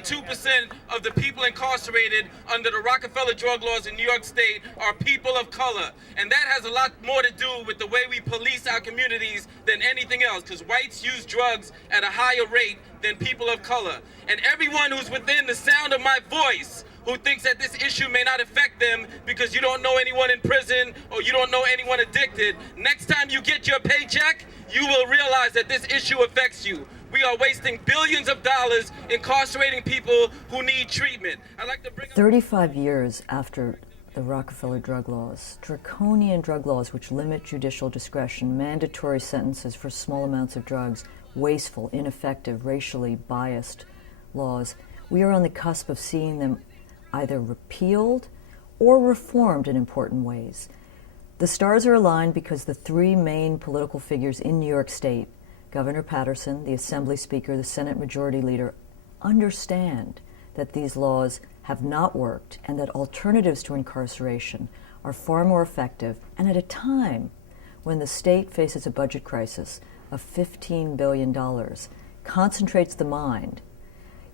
92% of the people incarcerated under the Rockefeller Drug Laws in New York State are people of color. And that has a lot more to do with the way we police our communities than anything else, because whites use drugs at a higher rate than people of color. And everyone who's within the sound of my voice who thinks that this issue may not affect them because you don't know anyone in prison or you don't know anyone addicted, next time you get your paycheck, you will realize that this issue affects you. We are wasting billions of dollars incarcerating people who need treatment. I'd like to bring 35 years after the Rockefeller Drug Laws, draconian drug laws which limit judicial discretion, mandatory sentences for small amounts of drugs, wasteful, ineffective, racially biased laws, we are on the cusp of seeing them either repealed or reformed in important ways. The stars are aligned because the three main political figures in New York State, Governor Paterson, the Assembly Speaker, the Senate Majority Leader, understand that these laws have not worked and that alternatives to incarceration are far more effective, and at a time when the state faces a budget crisis of $15 billion, concentrates the mind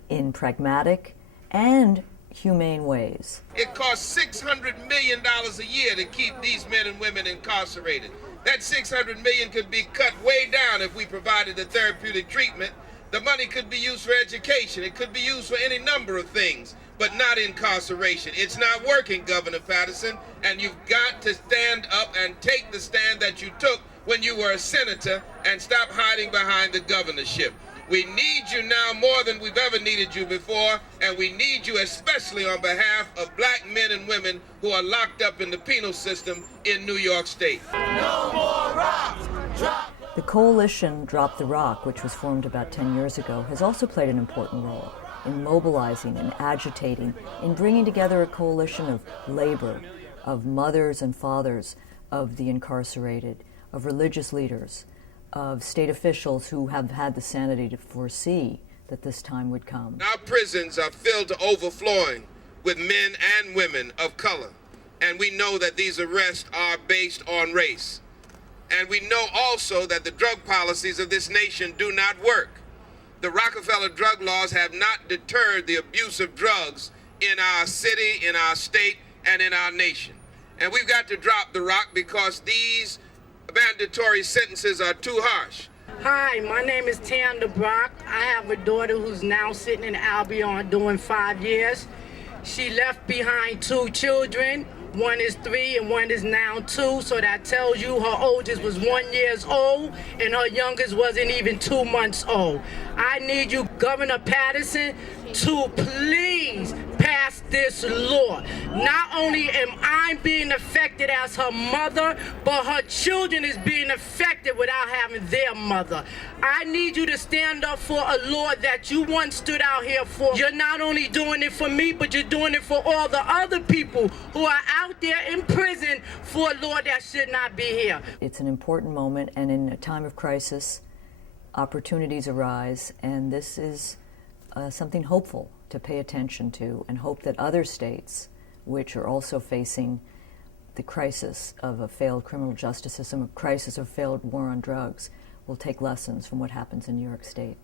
in pragmatic and humane ways. It costs $600 million a year to keep these men and women incarcerated. That $600 million could be cut way down if we provided the therapeutic treatment. The money could be used for education. It could be used for any number of things, but not incarceration. It's not working, Governor Paterson, and you've got to stand up and take the stand that you took when you were a senator and stop hiding behind the governorship. We need you now more than we've ever needed you before, and we need you especially on behalf of black men and women who are locked up in the penal system in New York State. No more rocks! Drop. The coalition Drop the Rock, which was formed about 10 years ago, has also played an important role in mobilizing and agitating, in bringing together a coalition of labor, of mothers and fathers of the incarcerated, of religious leaders, of state officials who have had the sanity to foresee that this time would come. Our prisons are filled to overflowing with men and women of color, and we know that these arrests are based on race. And we know also that the drug policies of this nation do not work. The Rockefeller Drug Laws have not deterred the abuse of drugs in our city, in our state, and in our nation. And we've got to drop the rock because these mandatory sentences are too harsh. Hi, my name is Tanda Brock. I have a daughter who's now sitting in Albion doing 5 years. She left behind 2 children. One is 3 and one is now 2, so that tells you her oldest was 1 year old and her youngest wasn't even 2 months old. I need you, Governor Paterson, to please pass this law. Not only am I being affected as her mother, but her children is being affected without having their mother. I need you to stand up for a law that you once stood out here for. You're not only doing it for me, but you're doing it for all the other people who are out there in prison for a law that should not be here. It's an important moment, and in a time of crisis, opportunities arise, and this is something hopeful to pay attention to, and hope that other states, which are also facing the crisis of a failed criminal justice system, a crisis of failed war on drugs, will take lessons from what happens in New York State.